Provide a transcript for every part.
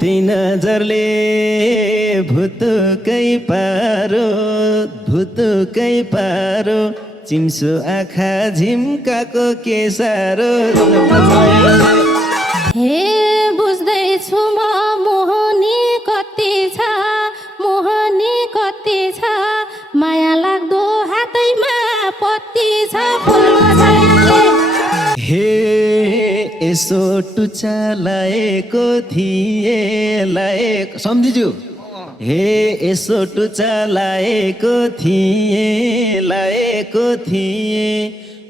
तीन नजरले भुतुकै पारो चिम्सो आँखा झिम्काको के सारो। हे बुझ्दैछु म मोहनी कति छ माया लाग्दो हातैमा पत्ती छ फुलको छायाले। हे यसो टुच्चा लाएको थिए सम्झिज्यू। हे यसो टुच्चा लाएको थिए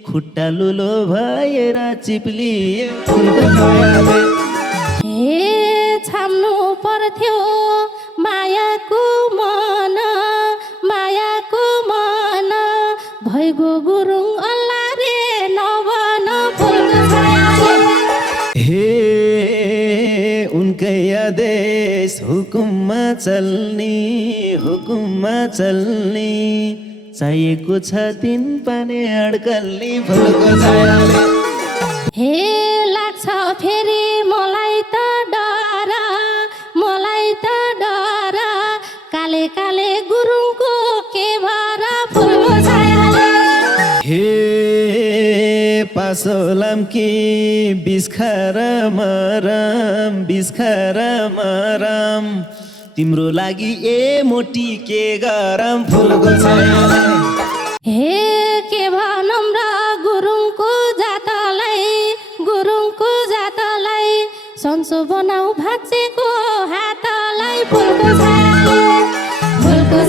खुट्टा लुलो भएर चिप्लिए फुलको छायाले। हे छाम्नु पर्थ्यो मायाको मन भइगो गुरुङ अल्लारे नभन फुलको छायाले। हे उनकै आदेश हुकुममा चल्ने चाहिएको छ तीन पाने अड्कल्ने फुलको छायाले। हे लाग्छ फेरि मलाई त डर काले काले गुरुङको के भर फुलको छायाले। हे पासोलाम कि बिस्खार मरम तिम्रो लागि ए मोटी के गरम फुलको छायाले। हे के भनौँ र गुरुङको जातलाई सन्चो बनाऊ भाँचेको हातलाई फुलको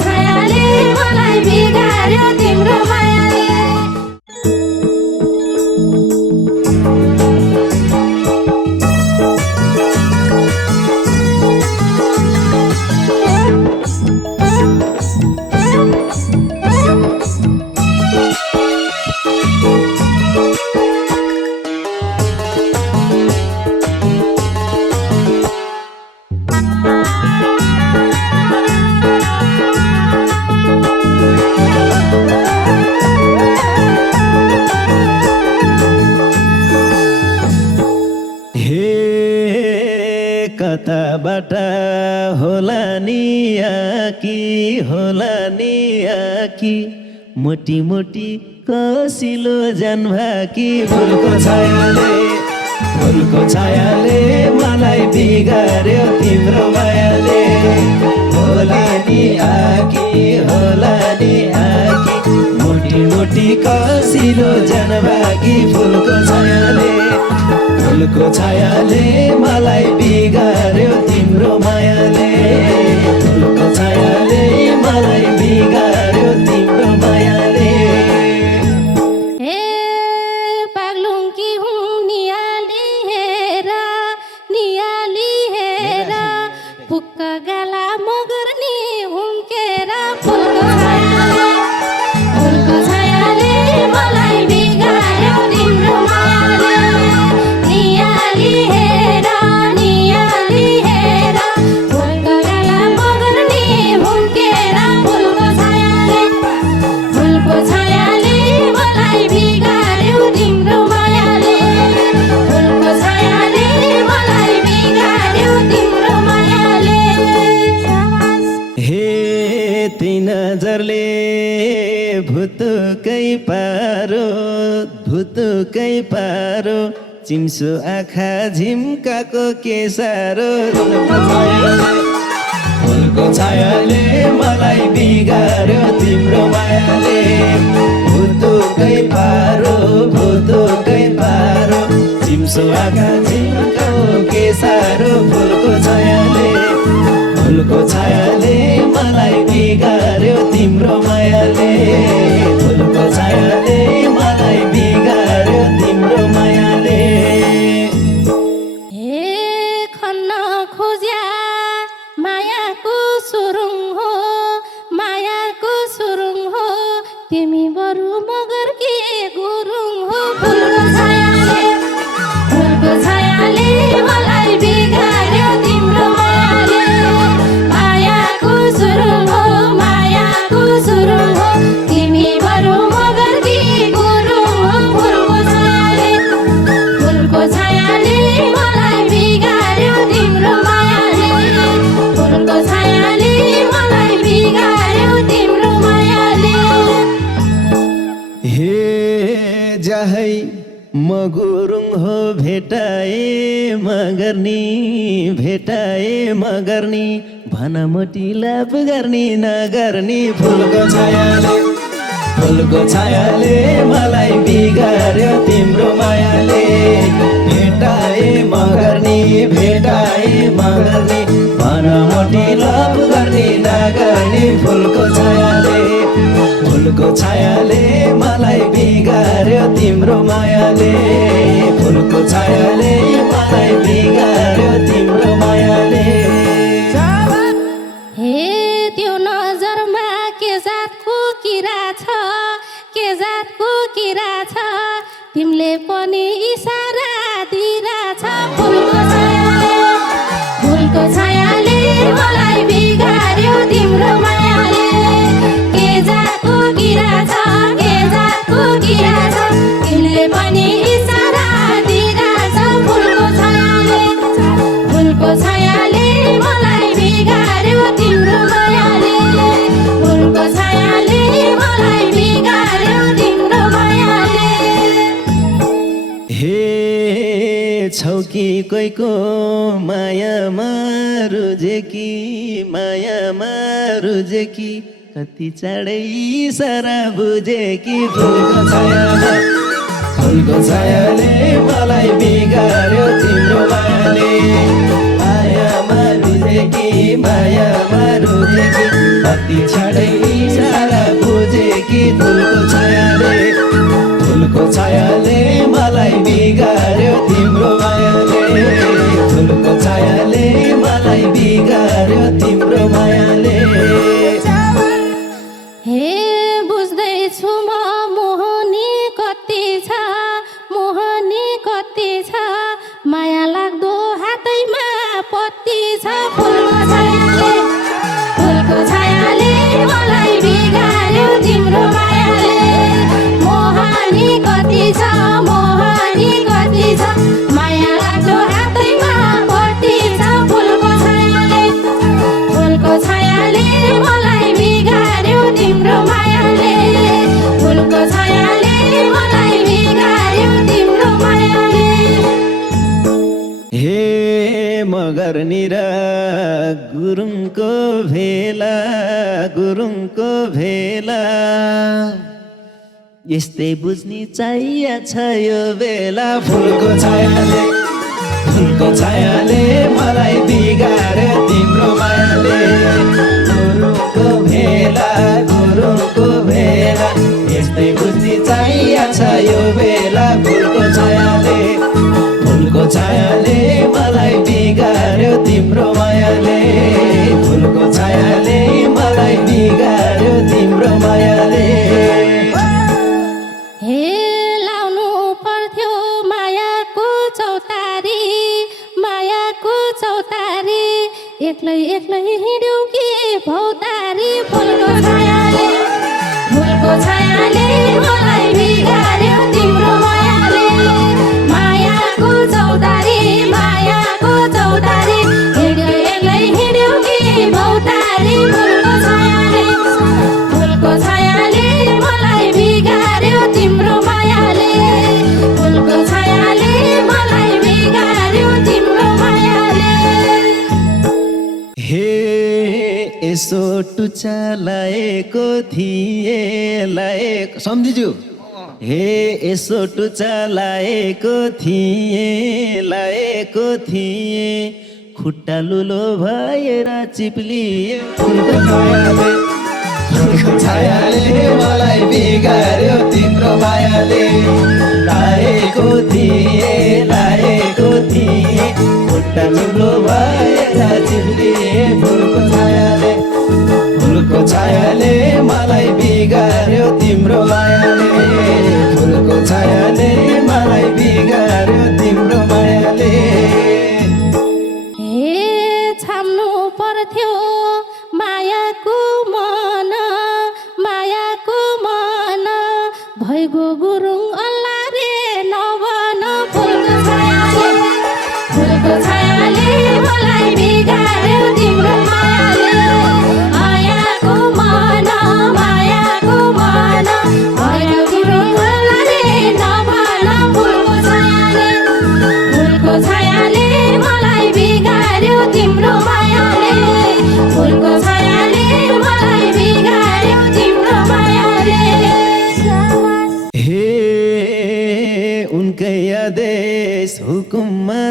छायाले मलाई बिगार्यो तिम्रो मायाले। कताबाट होला नि आकी मोटी कसिलो जानभाकी फुलको छायाले मलाई बिगार्यो तिम्रो मायाले। होला नि आकी मोटी कसिलो जानभाकी फुलको छायाले मलाई बिगार्यो तिम्रो मायाले। फुलको छायाले मलाई बिगार्यो तिम्रो मायाले। हे पागलुङ्की हुँ नियाली हेर पुक्क गाला मगर नि हुम्केर फुलको छायाले मलाई बिगार्यो तिम्रो मायाले। नियाली हेर पुक्क गाला मगर नि हुम्केर फुलको छायाले मलाई बिगार्यो तिम्रो मायाले। फुलको छायाले मलाई बिगार्यो तिम्रो मायाले। हे तीन नजरले भुतुकै पारो चिम्सो आँखा झिम्काको के सारो। फुलको छायाले मलाई बिगार्यो तिम्रो मायाले। भुतुकै पारो चिम्सो आँखा झिम्काको के सारो। फुलको छायाले मलाई बिगार्यो तिम्रो मायाले। फुलको छायाले मलाई बिगार्यो तिम्रो मायाले। हे खन्न खोज्या मायाको सुरुङ हो तिमी बरु मगर के गुरुङ हो। फुलको छायाले मलाई बिगार्यो तिम्रो मायाले। मायाको सुरुङ हो तिमी बरु मगर के गुरुङ हो। फुलको छायाले मलाई बिगार्यो तिम्रो मायाले। मगर्नी भेटाए मगर्नी भनमोटी लाभ गर्ने नगर्ने फुलको छायाले मलाई बिगार्यो तिम्रो मायाले भेटाए मगर्नी भनमोटी लाभ गर्ने नगर्ने फुलको छायाले मलाई बिगार्यो तिम्रो मायाले फुलको छायाले मलाई बिगार्यो तिम्रो मायाले हे त्यो नजरमा के जातको किरा छ तिमीले पनि इसारा दिइराछ फुलको छायाले मलाई बिगार्यो तिम्रो मायाले के जातको किरा छ तिमीले पनि इसारा दिइराछ फुलको छायाले मलाई बिगार्यो तिम्रो मायाले फुलको छायाले मलाई बिगार्यो तिम्रो मायाले हे छौकी कोइको मायामा रुजेकी कति चाँडै सारा बुझेकी फुलको छायाले मलाई बिगार्यो तिम्रो मायाले मायामा रुजेकी कति चाँडै सारा बुझेकी फुलको छायाले मलाई बिगार्यो तिम्रो मायाले फुलको छायाले मलाई बिगार्यो तिम्रो मायाले हे बुझ्दैछु म मोहनी कति छ माया लाग्दो हातैमा पत्ती छ फुलको छायाले मलाई बिगार्यो तिम्रो मायाले मोहनी कति छ माया लाग्दो हातैमा पत्ती छ फुलको छायाले मलाई बिगार्यो तिम्रो मायाले फुलको छायाले मलाई बिगार्यो तिम्रो मायाले हे मगर्नी र गुरुङको भेला यस्तै बुझ्ने चाहिया छ यो बेला फुलको छायाले मलाई बिगार्यो तिम्रो मायाले गुरुङको भेला यस्तै बुझ्ने चाहिया छ यो बेला फुलको छायाले मलाई बिगार्यो तिम्रो मायाले फुलको छायाले मलाई बिगार्यो तिम्रो मायाले हे लाउनु पर्थ्यो मायाको चौतारी एक्लै हिँड्यौ कि भौतारी फुलको छायाले मलाई बिगार्यो तिम्रो मायाले मायाको चौतारी एक्लै हिँड्यौ कि भौतारी फुलको छायाले मलाई बिगार्यो तिम्रो मायाले फुलको छायाले मलाई बिगार्यो तिम्रो मायाले हे यसो टुचा लाएको थिए सम्झिज्यू हे यसो टुचा लाएको थिए खुट्टा लुलो भएर चिप्लिए फुलको छायाले मलाई बिगार्यो तिम्रो मायाले लाएको थिए खुट्टा लुलो भएर चिप्लिए फुलको छायाले मलाई बिगार्यो तिम्रो मायाले फुलको छायाले मलाई बिगार्यो तिम्रो मायाले हे छाम्नु पर्थ्यो मायाको मन भइगो गुरुङ अल्ला रे नभन फुलको छायाले मलाई बिगार्यो तिम्रो मायाले मायाको मन भइगो गुरुङ अल्ला रे नभन फुलको छायाले मलाई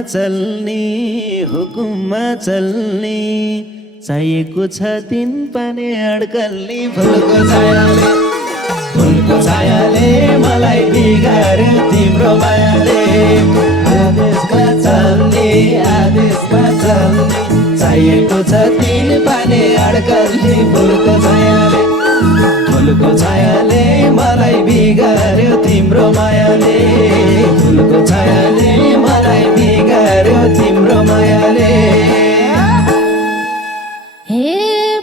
चल्ने हुकुममा चल्ने चाहिएको छ दिन पाने अड्कल्ने फुलको छायाले मलाई बिगार्यो तिम्रो मायाले आदेशमा चल्ने चाहिएको छ दिन पाने अड्कल्ने फुलको छायाले मलाई बिगार्यो तिम्रो मायाले फुलको छायाले मलाई बिगार्यो तिम्रो मायाले हे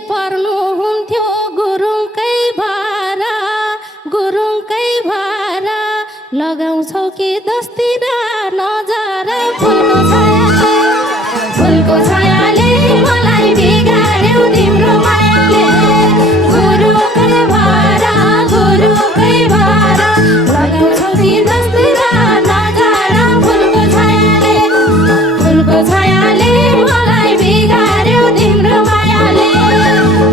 पर्नुहुन्थ्यो गुरुङकै भारा लगाउँछौ कि दस्तिरा नजर फुलको छायाले मलाई बिगार्यो तिम्रो मायाले गुरुङकै भारा लगाउँछौ कि दस्तिरा नजर फुलको छायाले मलाई बिगार्यो तिम्रो मायाले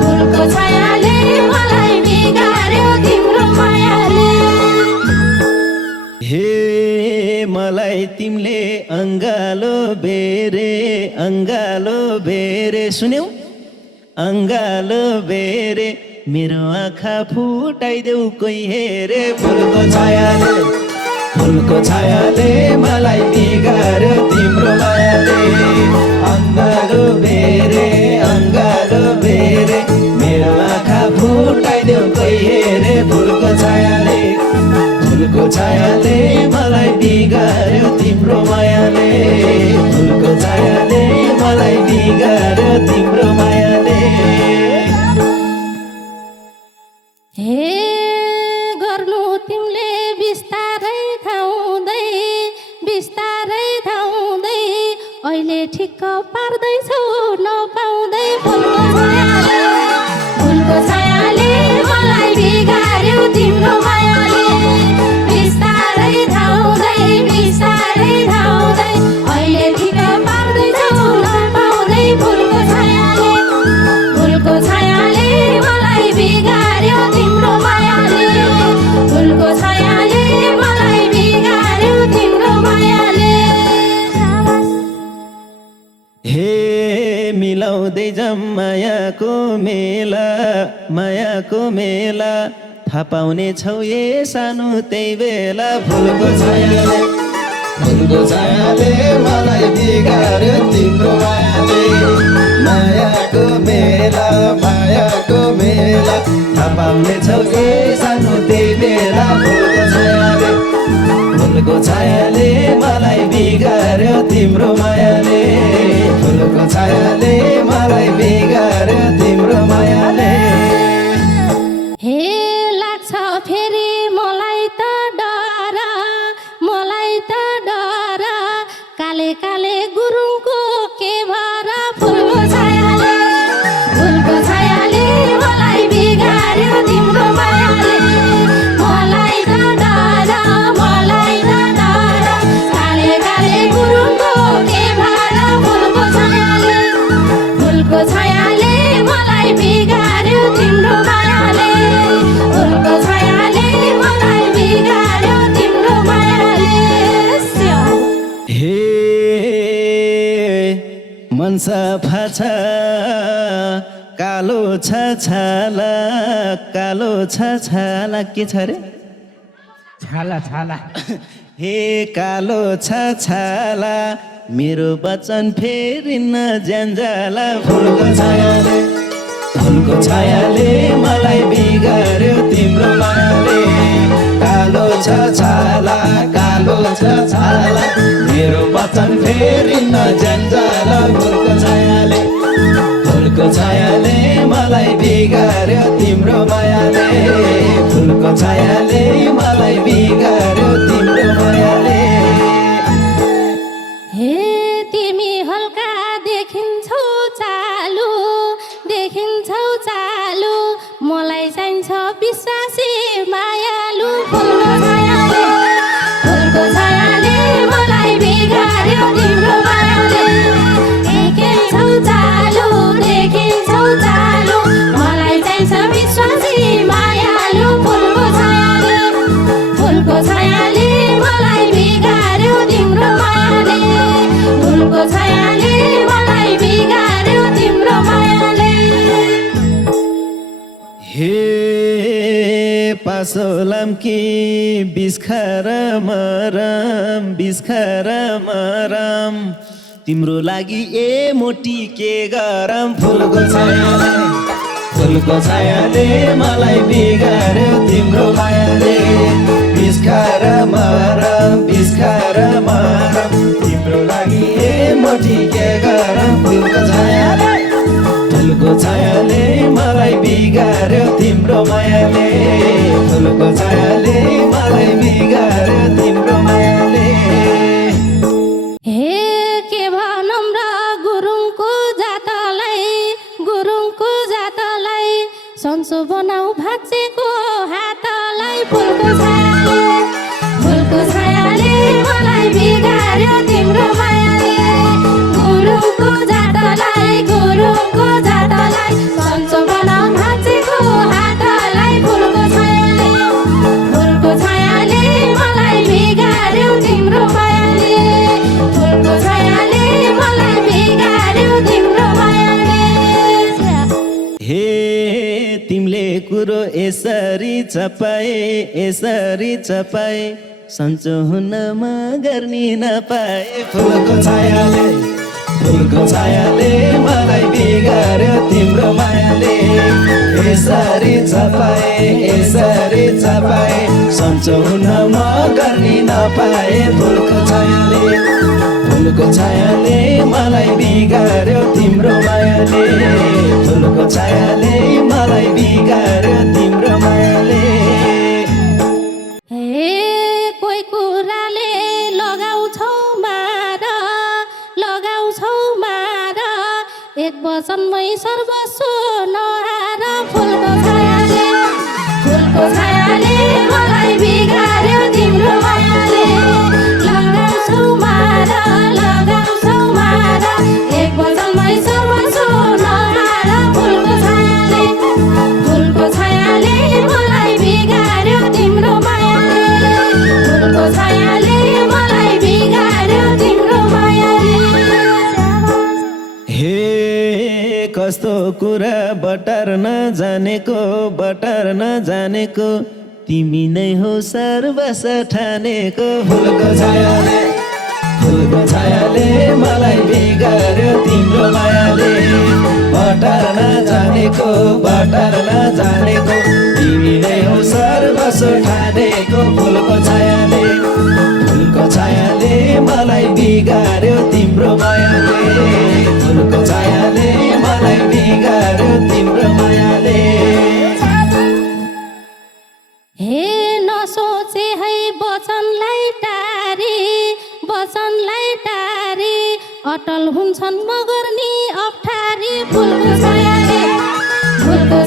फुलको छायाले मलाई बिगार्यो तिम्रो मायाले हे मलाई तिमीले अङ्गालो बेरे सुन्यौ अङ्गालो बेरे मेरो आँखा फुटाइदेऊ कोही हेरे फुलको छायाले मलाई बिगार्यो तिम्रो मायाले अङ्गालो बेरे मेरो आँखा फुटाइदेऊ कोही हेरे फुलको छायाले मलाई बिगार्यो तिम्रो मायाले फुलको छायाले मलाई बिगार्यो तिम्रो मायाले हे गर्नु तिमीले बिस्तारै धाउँदै अहिले ठिक्क पार्दैछौ नपाउँदै फुलको छायाले मलाई बिगार्यो तिम्रो मायाले बिस्तारै धाउँदै अहिले ठिक्क पार्दैछौ नपाउँदै फुलको छायाले मलाई बिगार्यो तिम्रो मायाले फुलको छायाले मलाई बिगार्यो तिम्रो मायाले हे मिलाउँदै जाम मायाको मेला थाहा पाउने छौ ए सानो त्यही बेला फुलको छायाले मलाई बिगार्यो तिम्रो मायाले मायाको मेला थाहा पाउने छौ ए सानो त्यही बेला फुलको छायाले मलाई बिगार्यो तिम्रो मायाले फुलको छायाले मलाई बिगार्यो तिम्रो मायाले हे लाग्छ फेरि मलाई त डर काले गुरुङको के भर फुलको छायाले मलाई बिगार्यो तिम्रो मायाले मलाई त डर काले गुरुङको के भर फुलको छायाले मलाई बिगार्यो तिम्रो मायाले फुलको छायाले मलाई बिगार्यो तिम्रो मायाले हे मन सफा छ कालो छ छाला के छ रे छाला हे कालो छ छाला मेरो वचन फेरि नजान्जाला फुलको छायाले मलाई बिगार्यो तिम्रो मायाले कालो छ छाला मेरो वचन फेरि नजान्जाला फुलको छायाले मलाई बिगार्यो तिम्रो मायाले फुलको छायाले मलाई बिगार्यो तिम्रो मायाले हे तिमी हल्का देखिन्छौ चालु मलाई चाहिन्छ विश्वासी मायालु फुलको छायाले मलाई बिगार्यो तिम्रो मायाले देखिन्छौ चालु मलाई चाहिन्छ विश्वासी मायालु फुलको छायाले पासोलाम कि बिस्खार मरम तिम्रो लागि ए मोटी के गरम फुलको छायाले मलाई बिगार्यो तिम्रो मायाले बिस्खार मरम तिम्रो लागि ए मोटी के गरम फुलको छायाले मलाई बिगार्यो तिम्रो मायाले फुलको छायाले मलाई बिगार्यो तिम्रो मायाले हे के भनौँ र गुरुङको जातलाई सन्चो बनाऊ भाँचेको हातलाई फुलको छायाले मलाई बिगार्यो तिम्रो मायाले गुरुङको जातलाई सन्चो बनाऊ भाँचेको हातलाई फुलको छायाले मलाई बिगार्यो तिम्रो मायाले फुलको छायाले मलाई बिगार्यो तिम्रो मायाले हे तिमीले कुरो यसरी चपाए सन्चो हुनमा गर्ने नपाए फुलको छायाले मलाई बिगार्यो तिम्रो मायाले यसरी चपाए सन्चो हुनमा गर्ने नपाए फुलको छायाले मलाई बिगार्यो तिम्रो मायाले फुलको छायाले मलाई बिगार्यो तिम्रो मायाले हे कोही कुराले लगाउँछौ मार एक वचनमै सर्वस्व नहार फुलको छायाले मलाई बिगार्यो तिम्रो मायाले लगाउँछौ मार एक वचनमै सर्वस्व नहार फुलको छायाले मलाई बिगार्यो तिम्रो मायाले फुलको छायाले मलाई बिगार्यो तिम्रो मायाले हे कस्तो कुरा बटर नजानेको तिमी नै हो सर्वस ठानेको फुलको छायाले मलाई बिगार्यो तिम्रो मायाले बटर नजानेको तिमी नै हो सर्वस ठानेको फुलको छायाले मलाई बिगार्यो तिम्रो मायाले फुलको छायाले मलाई बिगार्यो तिम्रो मायाले हे नसोचे है वचनलाई टारी अटल हुन्छन् मगर नि अप्ठारी फुलको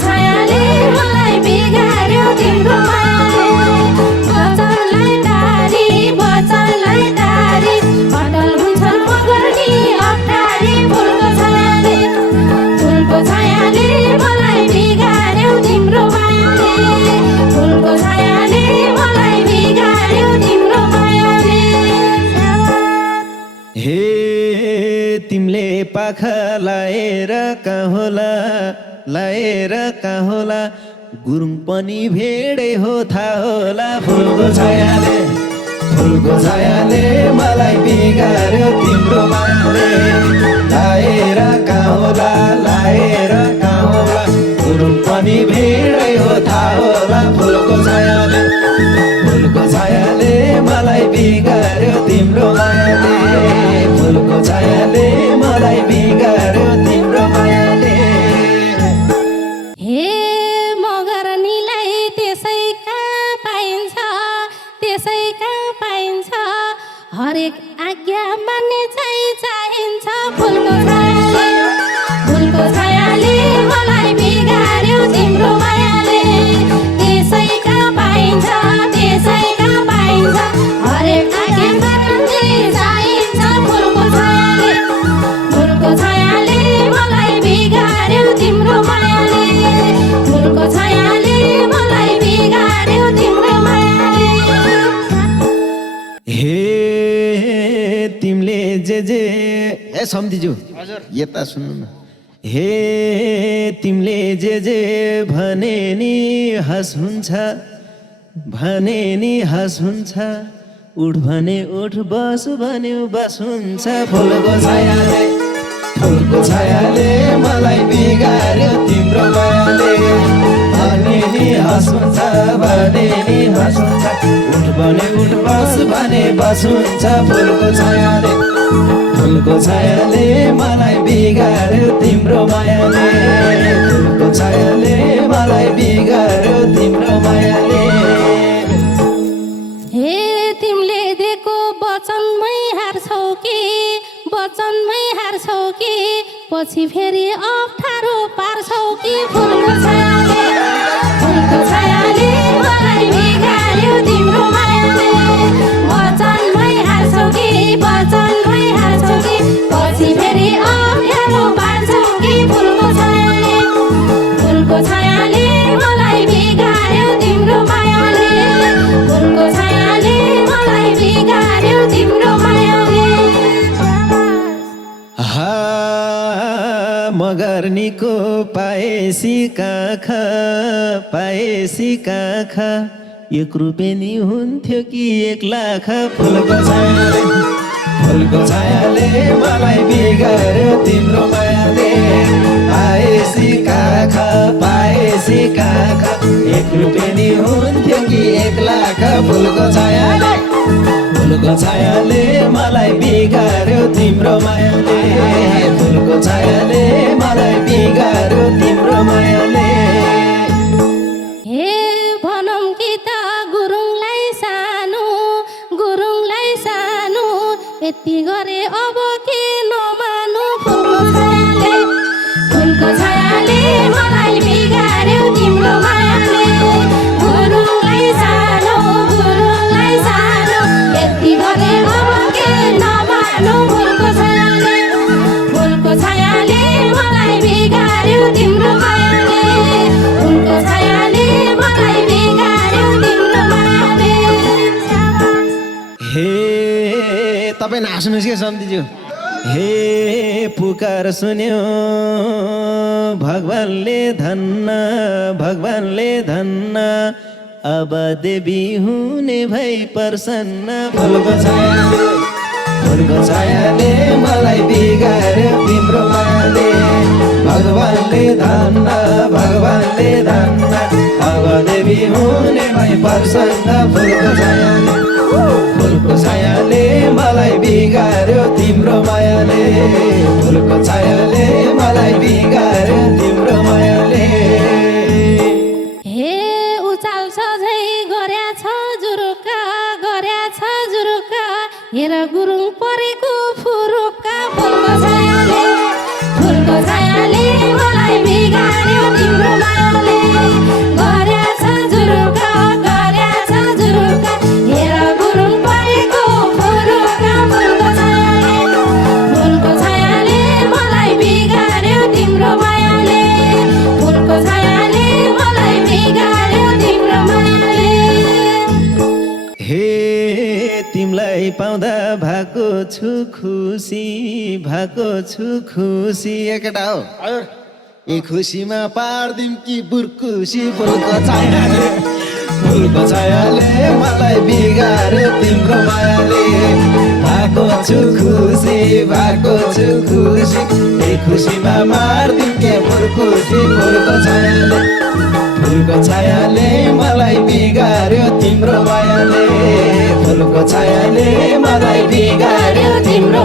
छायाले मलाई बिगार्यो तिम्रो मायाले वचनलाई टारी अटल हुन्छन् मगर नि अप्ठारी फुलको छायाले मलाई बिगार्यो तिम्रो मायाले फुलको छायाले मलाई बिगार्यो तिम्रो मायाले हे तिमीले पाखा लाएर कहाँ होला गुरुङ पनि भेडै हो थाहा होला फुलको छायाले मलाई बिगार्यो तिम्रो मायाले लाएर कहाँ होला गुरुङ पनि भेडै हो थाहा होला फुलको छायाले मलाई बिगार्यो तिम्रो मायाले फुलको छायाले मलाई बिगार्यो तिम्रो मायाले हे मगरनीलाई त्यसै कहाँ पाइन्छ हरेक आज्ञा मान्ने चाहिन्छ फुलको छायाले मलाई बिगार्यो तिम्रो मायाले त्यसै कहाँ पाइन्छ हरेक आज्ञा मान्ने चाहिन्छ फुलको छायाले मलाई बिगार्यो तिम्रो मायाले फुलको छायाले मलाई बिगार्यो तिम्रो मायाले हे तिमीले जे सम्धिज्यू यता सुन्नु न हे तिमीले जे भने नि हस हुन्छ भने नि हाँस हुन्छ उठ भने उठ बस भन्यो बस हुन्छ फुलको छायाले मलाई बिगार्यो तिम्रो मायाले भने नि हाँस हुन्छ भने नि हाँस हुन्छ उठ भने उठ बस भने बस हुन्छ फुलको छायाले मलाई बिगार्यो तिम्रो मायाले फुलको छायाले मलाई बिगार्यो तिम्रो मायाले हे तिमीले दिएको वचनमै हार्छौ कि पछि फेरि अप्ठ्यारो पार्छौ कि फुलको छायाले मलाई बिगार्यो तिम्रो मायाले वचनमै हार्छौ कि पछि फेरि अप्ठ्यारो पार्छौ कि फुलको छायाले मलाई बिगार्यो तिम्रो मायाले फुलको छायाले मलाई बिगार्यो तिम्रो मायाले मगर्नीको पाएसी काखा 1 रुपैयाँ नि हुन्थ्यो कि 1 लाख फुलको छायाले मलाई बिगार्यो तिम्रो मायाले पाएसी काखा 1 रुपैयाँ नि हुन्थ्यो कि 1 लाख फुलको छायाले मलाई बिगार्यो तिम्रो मायाले फुलको छायाले मलाई बिगार्यो तिम्रो मायाले हे भनौँ कि त गुरुङलाई सानो यति गरे अब के नमानु फुलको छायाले मलाई बिगार्यो तिम्रो मायाले गुरुङलाई सानो यति गरे अब के नमानु फुलको छायाले मलाई बिगार्यो तिम्रो मायाले फुलको छायाले मलाई बिगार्यो तिम्रो मायाले हे तपाईँ नाच्नुहोस् के सन्तीज्यू हे पुकार सुन्यो भगवानले धन्न अब देवी हुने भई प्रसन्न फुलको छायाले मलाई बिगार्यो तिम्रो मायाले भगवानले धन्न अब देवी हुने भई प्रसन्न फुलको छायाले मलाई बिगार्यो तिम्रो मायाले फुलको छायाले मलाई बिगार्यो तिम्रो मायाले हे उचाल सझै गर्या छ जुरुक्का हेर गुरुङ परेको फुरुक्का फुलको छायाले मलाई बिगार्यो तिम्रो मायाले गर्या छ जुरुक्का हेर गुरुङ परेको फुरुक्का फुलको छायाले मलाई बिगार्यो तिम्रो मायाले फुलको छायाले मलाई बिगार्यो तिम्रो मायाले हे तिमीलाई पाउँदा भएको छु खुसी एकटा हो ए खुसीमा पार्दिम कि बुर्कुसी फुलको छायाले मलाई बिगार्यो तिम्रो मायाले भएको छु खुसी ए खुसीमा मार्दिम के बुर्कुसी फुलको छायाले मलाई बिगार्यो तिम्रो मायाले फुलको छायाले मलाई बिगार्यो तिम्रो